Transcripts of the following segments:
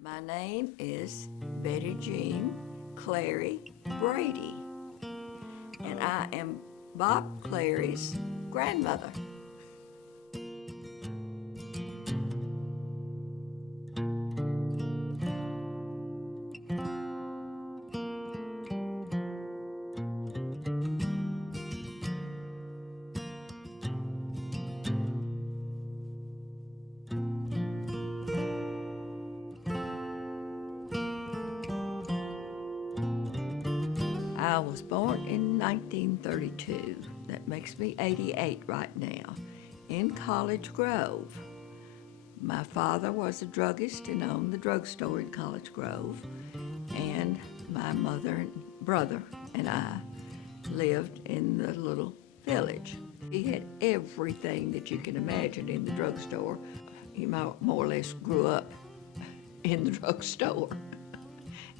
My name is Betty Jean Clary Brady, and I am Bob Clary's grandmother. I was born in 1932. That makes me 88 right now, in College Grove. My father was a druggist and owned the drugstore in College Grove, and my mother and brother and I lived in the little village. He had everything that you can imagine in the drugstore. He more or less grew up in the drugstore.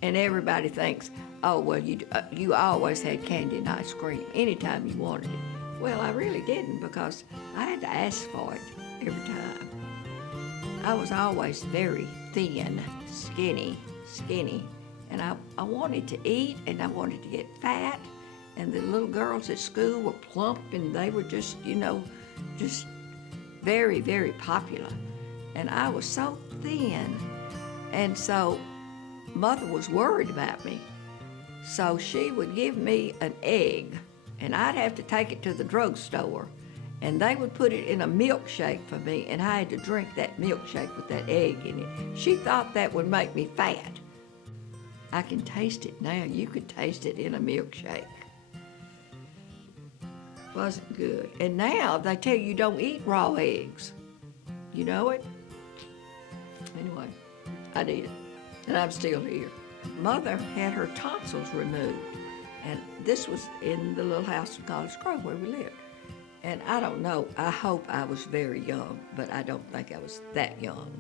And everybody thinks, oh, well, you always had candy and ice cream anytime you wanted it. Well, I really didn't, because I had to ask for it every time. I was always very thin, skinny, and I wanted to eat and I wanted to get fat, and the little girls at school were plump and they were just very, very popular. And I was so thin, and so Mother was worried about me. So she would give me an egg, and I'd have to take it to the drugstore, and they would put it in a milkshake for me, and I had to drink that milkshake with that egg in it. She thought that would make me fat. I can taste it now. You could taste it in a milkshake. Wasn't good. And now they tell you don't eat raw eggs. You know it? Anyway, I did it, and I'm still here. Mother had her tonsils removed, and this was in the little house in College Grove where we lived. And I don't know, I hope I was very young, but I don't think I was that young.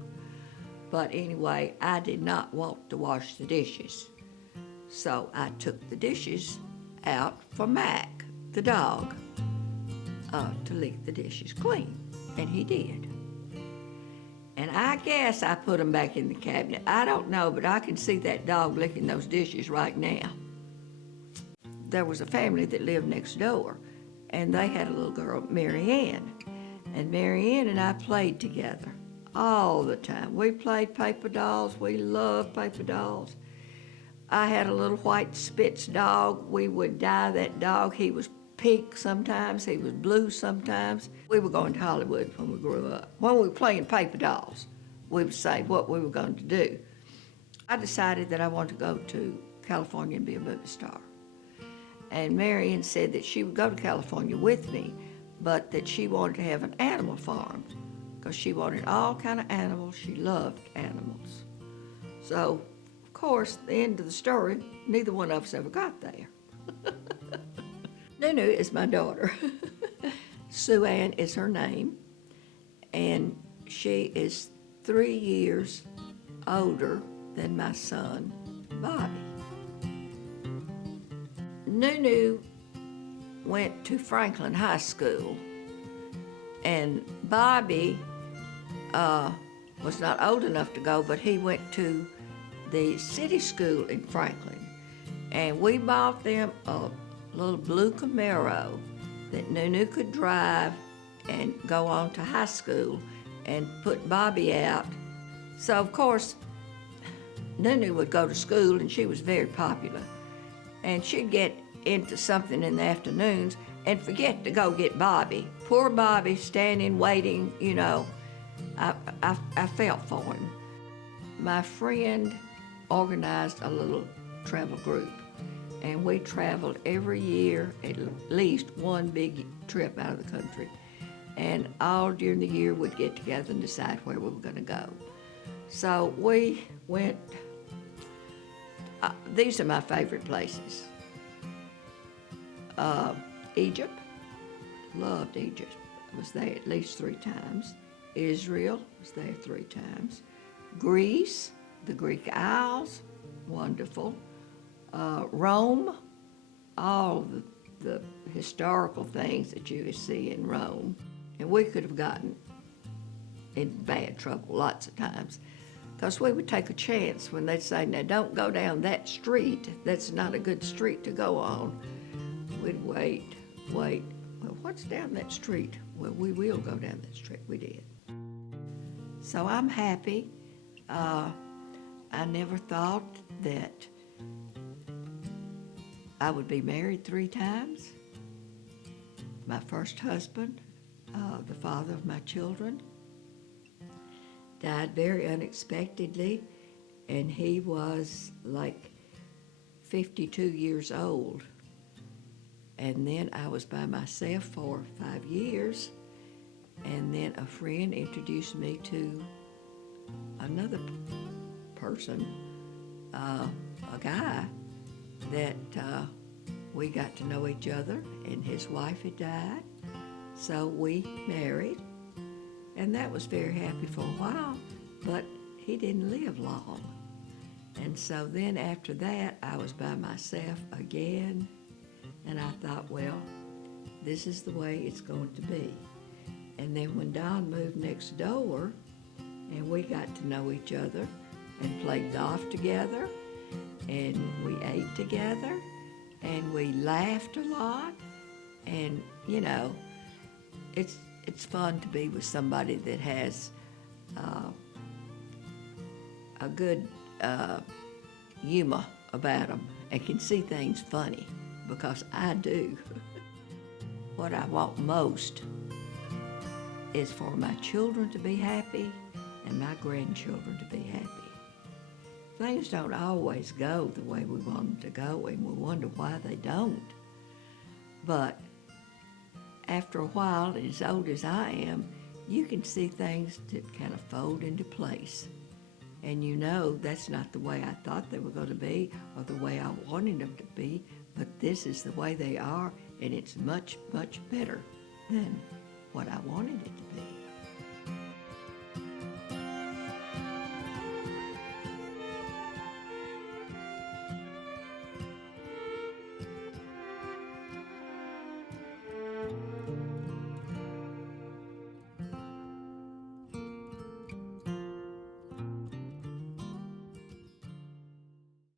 But anyway, I did not want to wash the dishes. So I took the dishes out for Mac, the dog, to lick the dishes clean, and he did. And I guess I put them back in the cabinet. I don't know, but I can see that dog licking those dishes right now. There was a family that lived next door, and they had a little girl, Mary Ann. And Mary Ann and I played together all the time. We played paper dolls. We loved paper dolls. I had a little white Spitz dog. We would dye that dog. He was pink sometimes, he was blue sometimes. We were going to Hollywood when we grew up. When we were playing paper dolls, we would say what we were going to do. I decided that I wanted to go to California and be a movie star. And Marion said that she would go to California with me, but that she wanted to have an animal farm, because she wanted all kind of animals. She loved animals. So, of course, the end of the story, neither one of us ever got there. Nunu is my daughter. Sue Ann is her name, and she is 3 years older than my son, Bobby. Nunu went to Franklin High School, and Bobby was not old enough to go, but he went to the city school in Franklin, and we bought them a little blue Camaro that Nunu could drive and go on to high school and put Bobby out. So, of course, Nunu would go to school, and she was very popular. And she'd get into something in the afternoons and forget to go get Bobby. Poor Bobby standing, waiting, you know. I felt for him. My friend organized a little travel group, and we traveled every year, at least one big trip out of the country. And all during the year, we'd get together and decide where we were going to go. So we went, these are my favorite places. Egypt, loved Egypt. I was there at least 3 times. Israel, was there 3 times. Greece, the Greek Isles, wonderful. Rome, all the historical things that you see in Rome. And we could have gotten in bad trouble lots of times. Because we would take a chance when they'd say, now don't go down that street. That's not a good street to go on. We'd wait. Well, what's down that street? Well, we will go down that street. We did. So I'm happy. I never thought that I would be married 3 times. My first husband, the father of my children, died very unexpectedly, and he was like 52 years old. And then I was by myself for 5 years, and then a friend introduced me to another person, a guy that we got to know each other, and his wife had died, so we married. And that was very happy for a while, but he didn't live long. And so then after that, I was by myself again, and I thought, well, this is the way it's going to be. And then when Don moved next door, and we got to know each other and played golf together, and we ate together, and we laughed a lot, and, you know, it's fun to be with somebody that has a good humor about them and can see things funny, because I do. What I want most is for my children to be happy and my grandchildren to be happy. Things don't always go the way we want them to go, and we wonder why they don't. But after a while, as old as I am, you can see things that kind of fold into place. And you know that's not the way I thought they were going to be or the way I wanted them to be, but this is the way they are, and it's much, much better than what I wanted it to be.